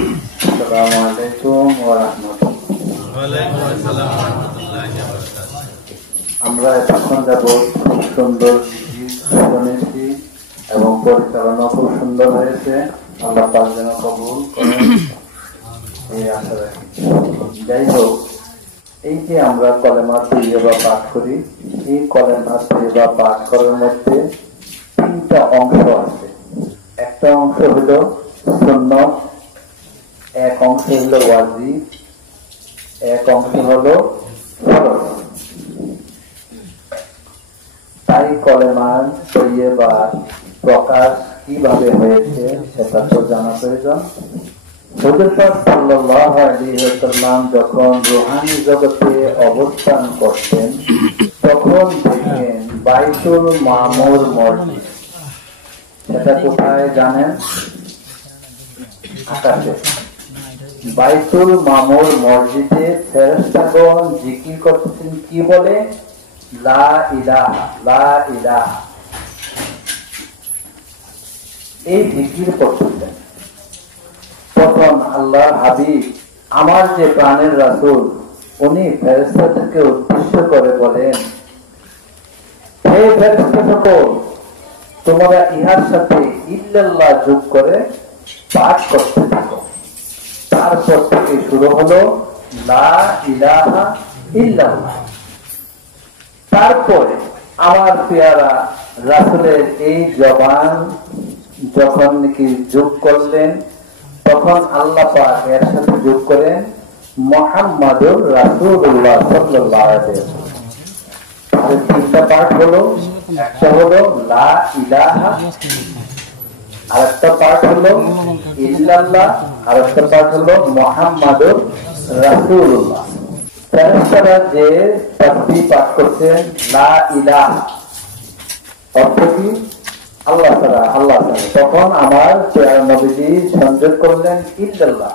আসসালামু আলাইকুম ওয়া রাহমাতুল্লাহ। ওয়ালাইকুম আসসালাম ওয়া রাহমাতুল্লাহি ওয়া বারাকাতুহু। আমরা এতক্ষণ যাবত খুব সুন্দর শুনেছি এবং পরিচালনা খুব সুন্দর হয়েছে। আল্লাহ পাক যেন কবুল করেন এই আশা রাখি। যাই হোক, এই যে আমরা কলেমা তৈয়বা পাঠ করি, এই কলেমা তৈয়বা পাঠ করার মধ্যে তিনটা অংশ আছে। একটা অংশ হলো সুন্নাত, এক অংশ হলো ওয়াজিব, এক অংশ হলো ফরজ। তাই কলেমার তৈয়বার প্রকাশ কিভাবে হয়েছে সেটা তো জানা প্রয়োজন। হুজুর পাক সাল্লাল্লাহু আলাইহি ওয়াসাল্লাম যখন রূহানী জগতে অবস্থান করতেন তখন দেখেন বাইতুল মামুর মসজিদ। সেটা কোথায় জানেন? আকাশে। বাইতুল মামুর মসজিদে ফেরেশতাগণ জিকির করতেছেন, কি বলে? লা ইলাহা লা ইলাহা। এই জিকির করতেছেন। তখন আল্লাহর হাবিব, আমার যে প্রাণের রাসূল, উনি ফেরেশতাদেরকে উদ্দেশ্য করে বলেন, হে ফেরেশতা সকল, তোমরা ইহার সাথে ইল্লাল্লাহ যোগ করে পাঠ করতে থাকো। তারপর থেকে শুরু হলো লা ইলাহা ইল্লাল্লাহ। তারপরে আমার পেয়ারা রাসূলের এই জবান যখন নাকি যোগ করলেন, তখন আল্লাহ পাক এর সাথে যোগ করেন মুহাম্মাদুর রাসূলুল্লাহ সাল্লাল্লাহু আলাইহি ওয়াসাল্লাম। আর তিনটা পাঠ হলো, একটা হলো লা ইলাহা, আরেকটা পাঠ হলো ইল্লাল্লাহ, আরেকটা পাঠ হলো মুহাম্মাদুর রাসূলুল্লাহ। ফেরেশতারা যে তাসবিহ পাঠ করছেন লা ইলাহা, অর্থ কি? আল্লাহ ছাড়া, আল্লাহ ছাড়া। তখন আমার প্রিয় নবীজি সংযোগ করলেন ইল্লাল্লাহ,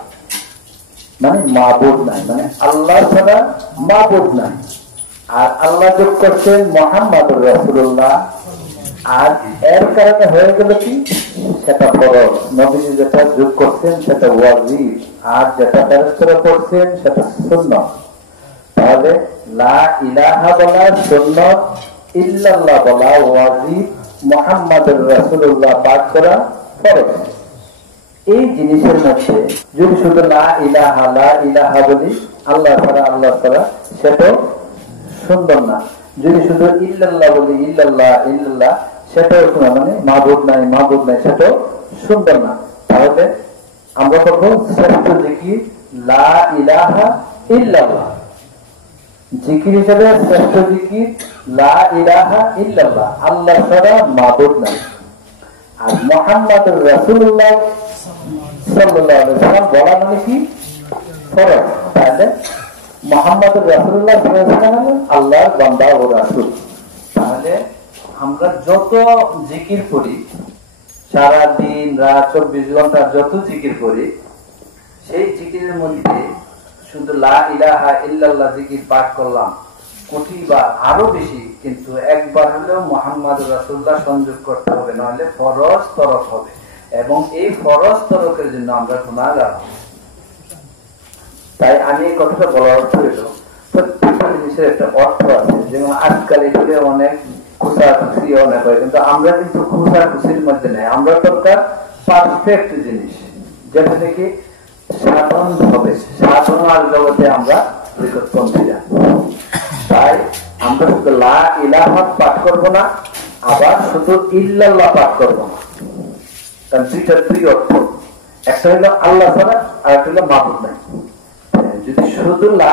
মানে মাবুদ নাই, মানে আল্লাহ ছাড়া মাবুদ নাই। আর আল্লাহ যোগ করছেন মুহাম্মাদুর রাসূলুল্লাহ। আর এর কারণে হয়ে গেল কি? সেটা ফরজ। নবীজি যেটা যোগ করছেন সেটা ওয়াজিব, আর যেটা ফেরেশতারা করছেন সেটা সুন্নাত। তাহলে লা ইলাহা বলা সুন্নাত, ইল্লাল্লাহ বলা ওয়াজিব, মুহাম্মাদুর রাসূলুল্লাহ পাঠ করা ফরজ। এই জিনিসের মধ্যে যদি শুধু লা ইলাহা বলি, আল্লাহ ছাড়া আল্লাহ ছাড়া, সেটাও সুন্দর না। যদি শুধু ইল্লাল্লাহ বলি, ইল্লাল্লাহ, সেটাও শোনা, মানে মাবুদ নাই, সেটাও সুন্দর না। তাহলে আমরা করবো শ্রেষ্ঠ জিকির লা ইলাহা ইল্লাল্লাহ। জিকির হিসেবে শ্রেষ্ঠ জিকির লা ইলাহা ইল্লাল্লাহ, আল্লাহ ছাড়া মাবুদ নাই। আর মুহাম্মাদুর রাসূলুল্লাহ সাল্লাল্লাহু আলাইহি ওয়াসাল্লাম বলা মানে কি? ফরজ। তাহলে মুহাম্মাদুর রাসূলুল্লাহ সাল্লাল্লাহু আলাইহি ওয়াসাল্লাম আল্লাহর বান্দা ও রাসূল। তাহলে আমরা যত জিকির করি, সারা দিন রাত 24 ঘন্টা যত জিকির করি, সেই জিকিরের মধ্যে শুধু লা ইলাহা ইল্লাল্লাহ জিকির পাঠ করলাম কোটি বা আরো বেশি, কিন্তু একবার হলেও মুহাম্মাদুর রাসূলুল্লাহ সংযোগ করতে হবে, নাহলে ফরজ তরক হবে। এবং এই ফরজ তরকের জন্য আমরা গুনাহগার হব। তাই আমি এই কথাটা বলার অর্থ হলো, প্রত্যেকটা জিনিসের একটা অর্থ আছে। যেমন আজকাল এগুলো অনেক খুশি অনেক হয়, কিন্তু আমরা কিন্তু খুশির মধ্যে নেই। আমরা দরকার পারফেক্ট জিনিস, যেটা থেকে সাধন হবে, সাধনার জগতে আমরা নিকটপন্থী যাব। তাই আমরা শুধু লা ইলাহা পাঠ করবো না, আবার শুধু ইল্লাল্লাহ পাঠ করবো না। কারণ দুই অর্থ, একটা হলো আল্লাহ ছাড়া, আর একটা হলো মাবুদ নাই। যদি শুধু লা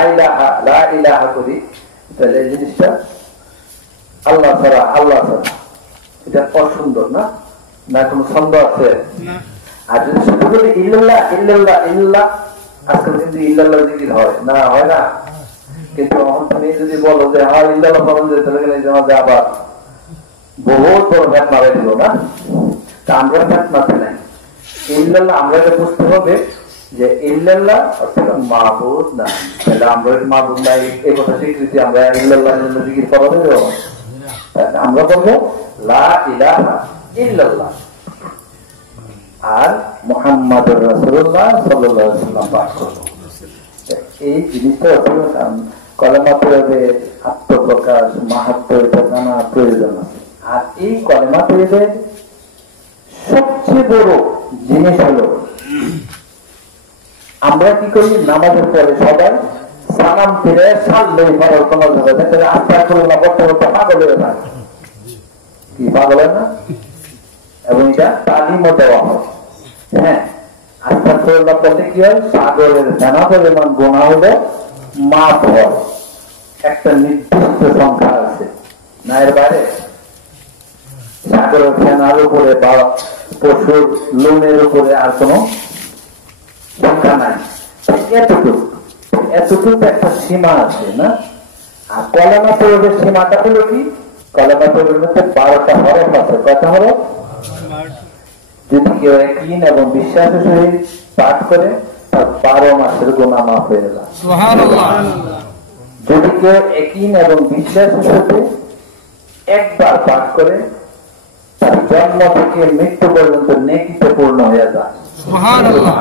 ইলাহা করি, তাহলে এই জিনিসটা আল্লাহ ছাড়া, এটা অসুন্দর না? না কোনো ছন্দ আছে? আর যদি শুধু বলি ইল্লাল্লাহ, আজকাল কিন্তু ইল্লাল্লাহ জিকির হয় না, হয় না? কিন্তু তুমি যদি বলো যে হ্যাঁ ইল্লাল্লাহ পালন যেতে গেলে আবার বহুত বড় ভ্যাট মারাই দিল না? তা আমরা ভ্যাট মারতে নাই। ইল্লাল্লাহ আমরা এটা বুঝতে হবে যে ইল্লাল্লাহ অর্থাৎ মাবুদ নাই। তাহলে আমরা মাবুদ নাই এই কথা স্বীকৃতি আমরা ইল্লাল্লাহ জিকির করা দেব। আমরা বলবো লা ইলাহা ইল্লাল্লাহ। আর মুহাম্মাদুর রাসূলুল্লাহ সাল্লাল্লাহু আলাইহি ওয়াসাল্লাম পাঠ করব। এই জিনিসটা কলেমা তৈরির আত্মপ্রকাশ মাহাত্ম্য এটা জানা প্রয়োজন আছে। আর এই কলেমা তৈরির সবচেয়ে বড় জিনিস হলো আমরা কি করি নামাজের পরে সবাই সালাম ফিরে সারলেই ফরজ কোনো জায়গায় আস্তাগফিরুল্লাহ করতে করতে পাগল হয়ে যায়। কি পাগল হয় না? এবং এটা তালিমও দেওয়া হয়। হ্যাঁ, আস্তাগফিরুল্লাহ বলতে কি হয়? সাগরের ফেনা পরিমাণ গুনাহ হলে মাফ হয়। একটা নির্দিষ্ট সংখ্যা আছে, না এর বাইরে। সাগরের ফেনার উপরে বা পশুর লোমের উপরে আর কোনো সংখ্যা নাই। এতটুকু একটা সীমা আছে না? আর কলেমা তৈরির সীমাটা হলো কি? কলেমা তৈরির মধ্যে 12টা হরফ আছে। কয়টা হরফ? যদি কেউ ইয়াকিন এবং বিশ্বাসের সহিত পাঠ করে তার 12 মাসের গুনাহ মাফ হয়ে যায়। সুবহানাল্লাহ। যদি কেউ ইয়াকিন এবং বিশ্বাসের সাথে একবার পাঠ করে তার জন্ম থেকে মৃত্যু পর্যন্ত নেকিতে পূর্ণ হয়ে যায়। সুবহানাল্লাহ।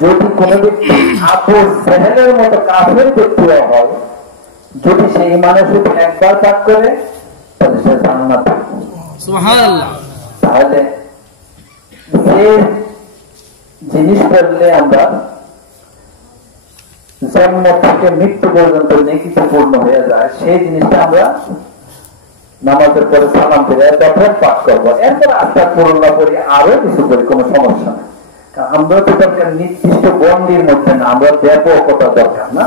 যদি কোন ব্যক্তি আবু জেহেলের মতো কাফের ব্যক্তি হয়, যদি সেই ইমানের সাথে একবার পাঠ করে তাহলে সে জান্নাতে। সুবহানাল্লাহ। তাহলে যে জিনিস করলে আমরা জন্ম থেকে মৃত্যু পর্যন্ত নেকিতে পূর্ণ হয়ে যায়, সেই জিনিসটা আমরা নামাজের পরে সালাম ফিরে তখন পাঠ করবো। এরপর আস্তাগফিরুল্লাহ করি, আরো কিছু করি, কোনো সমস্যা নেই। আমরা তো দরকার নির্দিষ্ট গণ্ডির মধ্যে না, আমরা ব্যাপকতা দরকার না।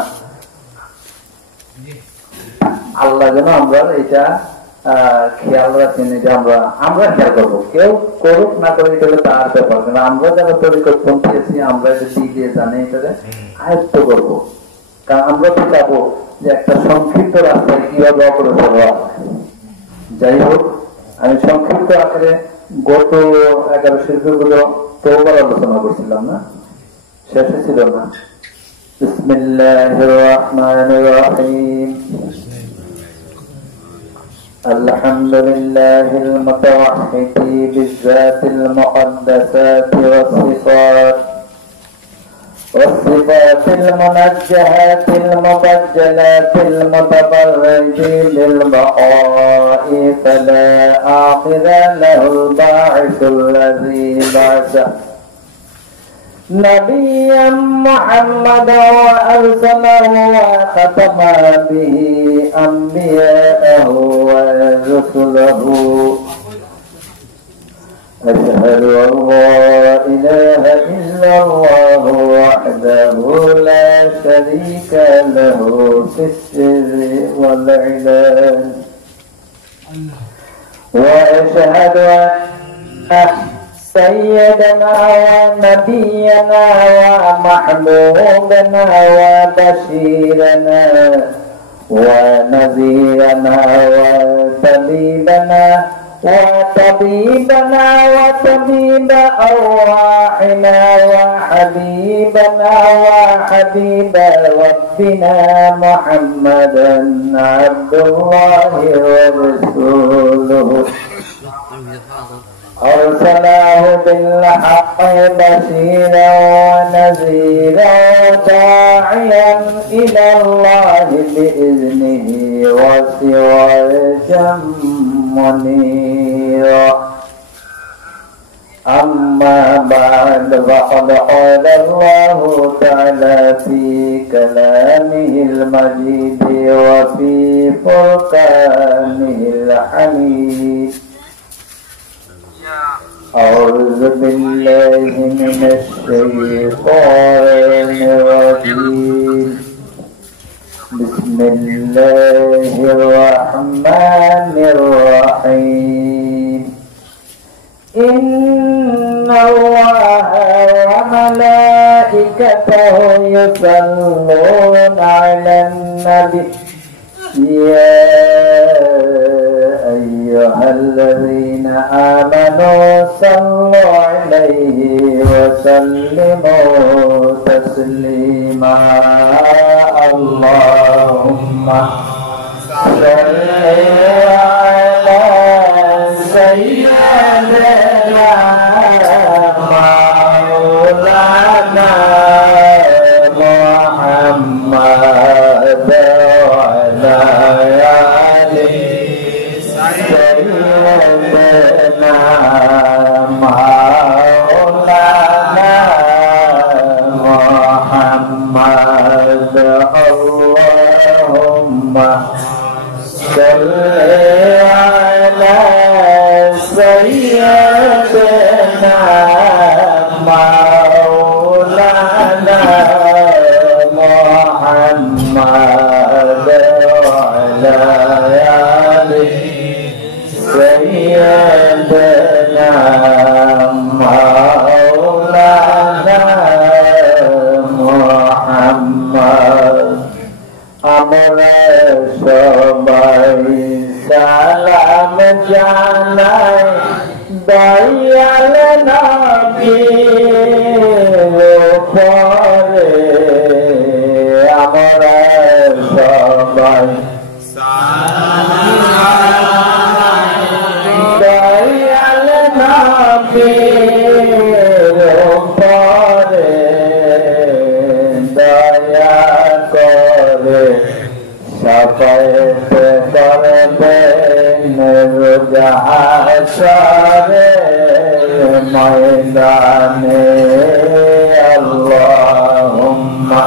আল্লাহ যেন আমরা এটা খেয়াল রাখেন, এটা আমরা খেয়াল করবো। কেউ করুক না করে এটা তার ব্যাপার, কিন্তু আমরা যারা তরিকত পৌঁছেছি আমরা এটা দিয়ে জানি, এটা আয়ত্ত করবো। কারণ আমরা তো যাবো যে একটা সংক্ষিপ্ত রাস্তায় কিভাবে অগ্রসর হওয়া। যাই হোক, আমি সংক্ষিপ্ত আকারে গত 11 শিল্পগুলো তওবার আলোচনা করছিলাম না, শেষ ছিল না। বিসমিল্লাহির রহমানির রহিম। আলহামদুলিল্লাহিল মুতাওয়াহহিদি বিযাতিল মুকদ্দাসাতি ওয়াস-সিফাত والصفات المنزهات المبجلات المتبرج للبقاء فلا آخر له الباعث الذي بعثه نبيا محمدا وأرسله وختم به أنبياءه ورسله أشهد أن لا إله إلا الله وحده لا شريك له في السر والعلان وأشهد أن سيدنا ونبينا ومحبوبنا وبشيرنا ونذيرنا وطبيب أرواحنا وحبيبنا وحبيب ربنا محمدا عبد الله ورسوله أرسله بالحق بشيرا ونذيرا داعيا إلى الله بإذنه وسراجا منيرا أما بعد فقد قال الله تعالى في كلامه المجيد وفي فرقانه الحميد أعوذ بالله من الشيطان الرجيم بسم الله الرحمن الرحيم إن الله وملائكته يصلون على النبي يا أيها الذين آمنوا صلوا عليه وسلموا تسليما اللهم صل على سيدنا হাশরে ময়দানে আল্লাহুম্মা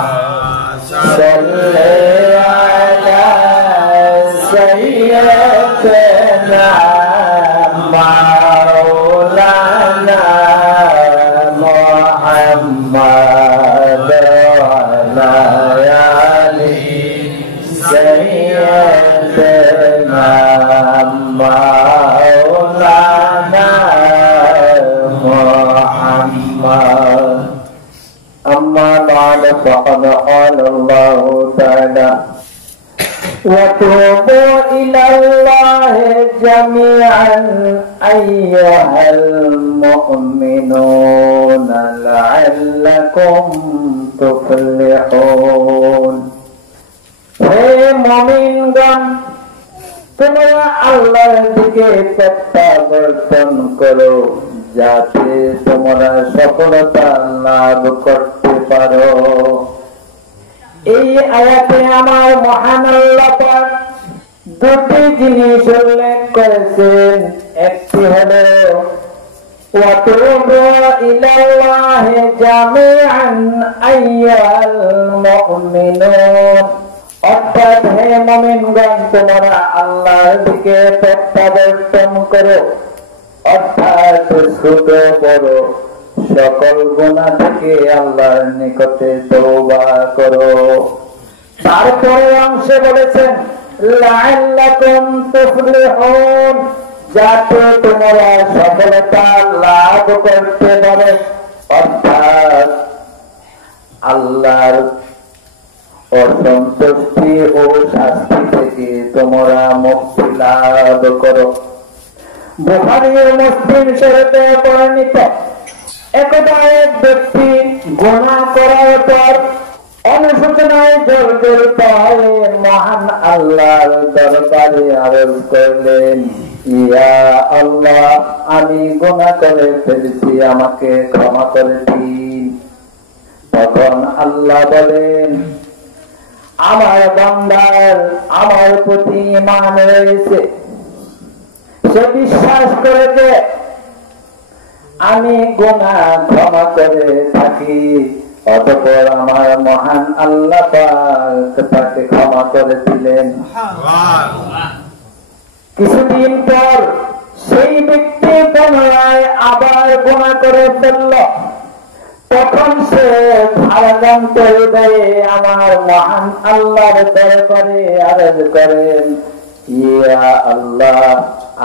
সাল্লি আলা সাইয়্যিদিনা মাওলানা মুহাম্মাদ ওয়া আলা আলি সাইয়্যিদিনা মাওলানা মুহাম্মাদ أما بعد فقد قال الله تعالى وتوبوا إلى الله جميعا أيها المؤمنون لعلكم تفلحون হে মুমিনগণ তোমরা আল্লাহর দিকে প্রত্যাবর্তন করো যাতে তোমরা সফলতা লাভ করতে পারো। এই আয়াতে আমার মহান আল্লাহ পাক দুটি জিনিস উল্লেখ করেছেন। একটি হলো ওয়াতুবু ইলাল্লাহি জামিআন আইয়াল মুমিনুন, অর্থাৎ হে মুমিনগণ তোমরা আল্লাহর দিকে প্রত্যাবর্তন করো, অর্থাৎ ছোট বড় সকল গুনাহ থেকে আল্লাহর নিকটে তওবা করো। তারপরে অংশে বলেছেন লাআল্লাকুম তুফলিহুন, যাতে তোমরা সফলতা লাভ করতে পারো, অর্থাৎ আল্লাহর অসন্তুষ্টি ও শাস্তি থেকে তোমরা মুক্তি লাভ করো। বুখারী ও মুসলিম শরীফে বর্ণিত একদা এক ব্যক্তি গুনাহ করার পর অনুশোচনায় জর্জরিত হয়ে মহান আল্লাহর দরবারে আরজ করলেন, ইয়া আল্লাহ, আমি গুনাহ করে ফেলেছি, আমাকে ক্ষমা করে দিন। তখন আল্লাহ বলেন, আমার বান্দার আমার প্রতি ঈমান রয়েছে, সে বিশ্বাস করে যে আমি গুনাহ ক্ষমা করে থাকি, অতঃপর আমার মহান আল্লাহ পাক তাকে ক্ষমা করে দিলেন। কিছুদিন পর সেই ব্যক্তি পুনরায় আবার গুনাহ করে ফেলল। তখন সে ভারাক্রান্ত হৃদয়ে আমার মহান আল্লাহর দরবারে আরজ করেন, ইয়া আল্লাহ,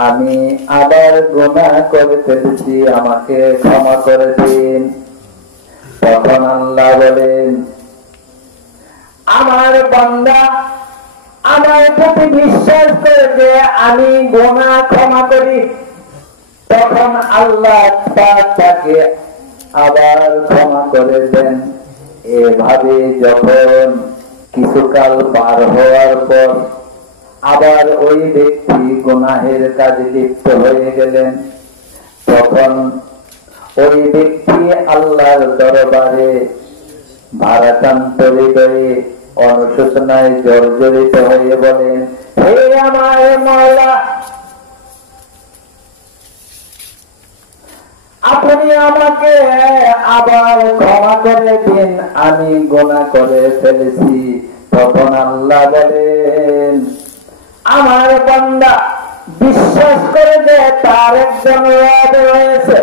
আমি আবার গুনাহ করে ফেলেছি, আমাকে ক্ষমা করে দিন। তখন আল্লাহ বলেন, আমার বান্দা আমার প্রতি বিশ্বাস করে যে আমি গুনাহ ক্ষমা করি। তখন আল্লাহ তাকে আবার ক্ষমা করে দেন। এভাবে যখন কিছুকাল পার হওয়ার পর আবার ওই ব্যক্তি গুনাহের কাজে লিপ্ত হয়ে গেলেন, তখন ওই ব্যক্তি আল্লাহর দরবারে ভারাক্রান্ত হৃদয়ে অনুশোচনায় জর্জরিত হয়ে বলেন, হে আমার মাওলা, আপনি আমাকে আবার ক্ষমা করে দিন, আমি গুনাহ করে ফেলেছি। তখন আল্লাহ বলেন, আমার বান্দা বিশ্বাস করে যে তার একজন রব রয়েছে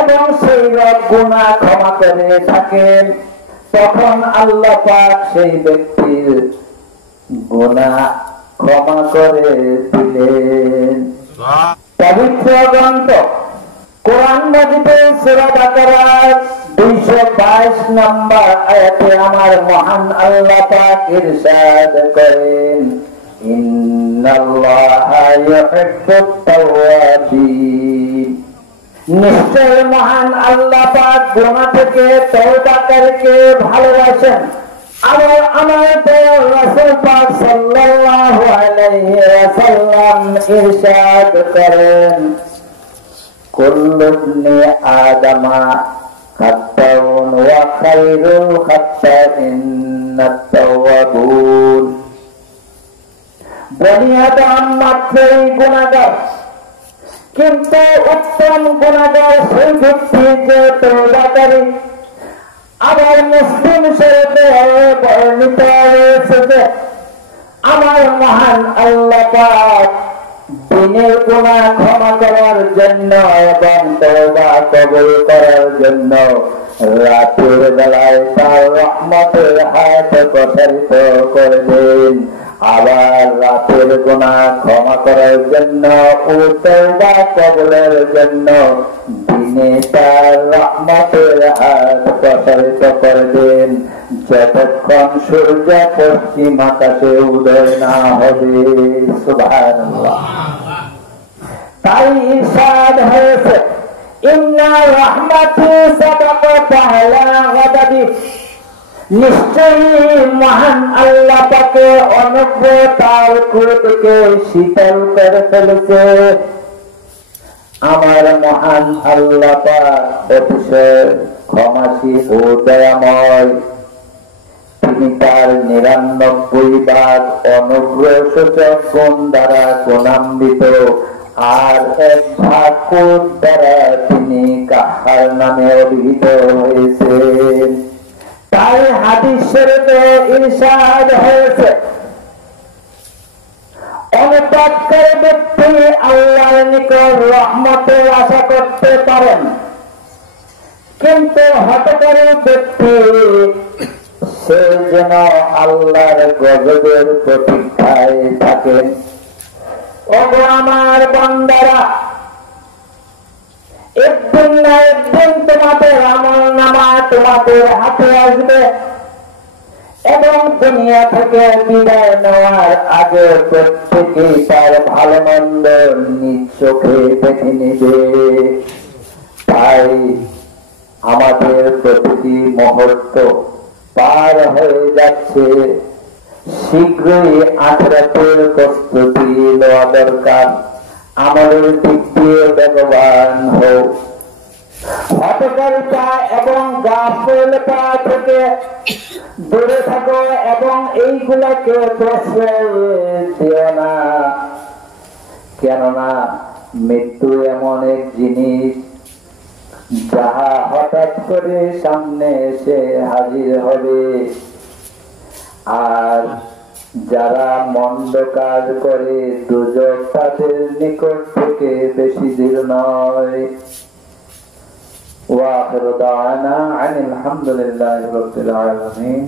এবং সেই রব গুনাহ ক্ষমা করে থাকেন, তখন আল্লাহ পাক সেই ব্যক্তির গুনাহ ক্ষমা করে দিলেন। পবিত্র গ্রন্থ কোরআন মাজিদে সূরা বাকারার 222 নম্বর আয়াতে আমার মহান আল্লাহ পাক ইরশাদ করেন, ইন্নাল্লাহা ইউহিব্বুত তাওয়াবিন, নিশ্চয় মহান আল্লাহ পাক গুনাহ থেকে তওবাকারীকে ভালোবাসেন। আবার আমার দয়াল রাসূল পাক সাল্লাল্লাহু আলাইহি ওয়াসাল্লাম ইরশাদ করেন, কুল্লু ইবনি আদামা খাত্তাউন ওয়া খায়রুল খাত্তাইন আত-তাওয়াবুন। বনি আদম মাত্রই গুনাহগার, কিন্তু উত্তম গুনাহগার সেই ব্যক্তি যে তওবাকারী। আবার মুসলিম শরীফে বর্ণিত রয়েছে যে আমার মহান আল্লাহ পাক দিনের গুনাহ ক্ষমা করার জন্য এবং তওবা কবুল করার জন্য রাতের বেলায় তার রহমতের হাত প্রসারিত করে দেন। আবার রাতের গুনাহ ক্ষমা করার জন্য ও তওবা কবুলের জন্য দিনে তার রহমতের হাত প্রসারিত করে দেন যতক্ষণ সূর্য পশ্চিম আকাশে উদয় না হবে। সুবহানাল্লাহ। তাই ইরশাদ হয়েছে ইন্না রাহমাতি সাবাকাত আলা গাদাবি, নিশ্চয়ই মহান আল্লাহ পাকের অনুগ্রহ তার ক্রোধকে শীতল করে ফেলেছে। আমার মহান আল্লাহ পাক অতিশয় ক্ষমাশীল ও দয়াময়। তিনি তার ৯৯ ভাগ অনুগ্রহ সূচক গুণ দ্বারা গুণান্বিত, আর ১ ভাগ কোট দ্বারা তিনি কাহার নামে অভিহিত হয়েছেন। তাই হাদিস শরীফে ইরশাদ হয়েছে অনুপাতকারী ব্যক্তি আল্লাহর নিকট রহমতের আশা করতে পারেন, কিন্তু হঠকারী ব্যক্তি সে যেন আল্লাহর গজবের প্রতীক্ষায় থাকেন। ওগো আমার বান্দারা, একদিন না একদিন তোমাদের আমলনামা তোমাদের হাতে আসবে এবং দুনিয়া থেকে বিদায় নেওয়ার আগে প্রত্যেকেই তার ভালো মন্দ নিজ চোখে দেখে নেবে। তাই আমাদের প্রতিটি মুহূর্ত পার হয়ে যাচ্ছে, শীঘ্রই আখিরাতের প্রস্তুতি নেওয়া দরকার। আমাদের দিক দিয়ে বেগবান হোক, হঠকারিতা এবং গাফিলতা থেকে দূরে থাকো এবং এইগুলাকে প্রশ্রয় দিও না, কেননা মৃত্যু এমন এক জিনিস যাহা হঠাৎ করে সামনে এসে হাজির হবে। আর যারা মন্দ কাজ করে দুজক তাদের নিকট থেকে বেশি দূর নয়। ওয়া আখিরু দাওয়ানা আনিল হামদুলিল্লাহি রাব্বিল আলামিন।